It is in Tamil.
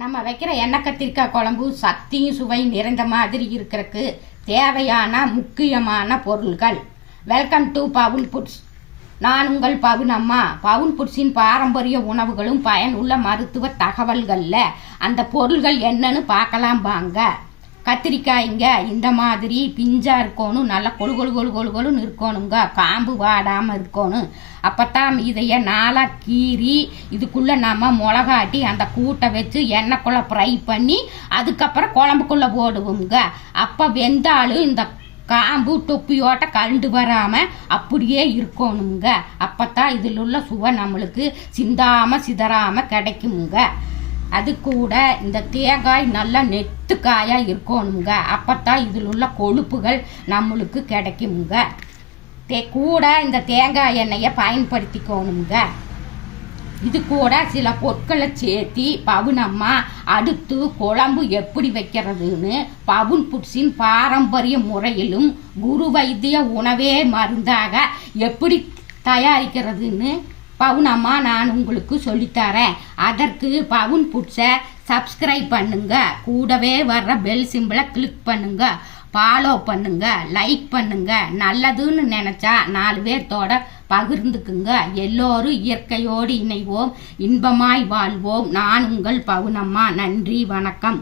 நம்ம வைக்கிற எண்ணெய் கத்திரிக்காய் குழம்பு சக்தியும் சுவையும் நிறைந்த மாதிரி இருக்கிறதுக்கு தேவையான முக்கியமான பொருள்கள். வெல்கம் டு பவுன் ஃபுட்ஸ். நான் உங்கள் பவுன் அம்மா. பவுன் ஃபுட்ஸின் பாரம்பரிய உணவுகளும் பயனுள்ள மருத்துவ தகவல்களில் அந்த பொருள்கள் என்னன்னு பார்க்கலாம் வாங்க. கத்திரிக்காய்ங்க இந்த மாதிரி பிஞ்சா இருக்கணும், நல்லா கொழு கொழு கொழு கொழு கொழுன்னு இருக்கணுங்க, காம்பு வாடாமல் இருக்கணும். அப்போத்தான் இதைய நாளாக கீறி இதுக்குள்ளே நம்ம மிளகாட்டி அந்த கூட்டை வச்சு எண்ணெய்க்குள்ளே ஃப்ரை பண்ணி அதுக்கப்புறம் குழம்புக்குள்ளே போடுவோங்க. அப்போ வெந்தாலும் இந்த காம்பு தொப்பியோட்ட கண்டு வராமல் அப்படியே இருக்கணுங்க. அப்போத்தான் இதில் உள்ள சுவை நம்மளுக்கு சிந்தாமல் சிதறாமல் கிடைக்குமுங்க. அது கூட இந்த தேங்காய் நல்லா நெத்துக்காயாக இருக்கணுங்க. அப்போத்தான் இதில் உள்ள கொழுப்புகள் நம்மளுக்கு கிடைக்குமுங்க. கூட இந்த தேங்காய் எண்ணெயை பயன்படுத்திக்கணுங்க. இது கூட சில பொருட்களை சேர்த்தி பவுனம்மா அடுத்து குழம்பு எப்படி வைக்கிறதுன்னு பவுன் ஃபுட்ஸின் பாரம்பரிய முறையிலும் குரு வைத்திய உணவே மருந்தாக எப்படி தயாரிக்கிறதுன்னு பவுனம்மா நான் உங்களுக்கு சொல்லித்தரேன். அதற்கு பவுன் ஃபுட்ஸை சப்ஸ்கிரைப் பண்ணுங்க, கூடவே வர்ற பெல் சிம்பிளை கிளிக் பண்ணுங்க, ஃபாலோ பண்ணுங்க, லைக் பண்ணுங்க. நல்லதுன்னு நினைச்சா 4 பேர்த்தோட பகிர்ந்துக்குங்க. எல்லோரும் இயற்கையோடு இணைவோம், இன்பமாய் வாழ்வோம். நான் உங்கள் பவுனம்மா. நன்றி, வணக்கம்.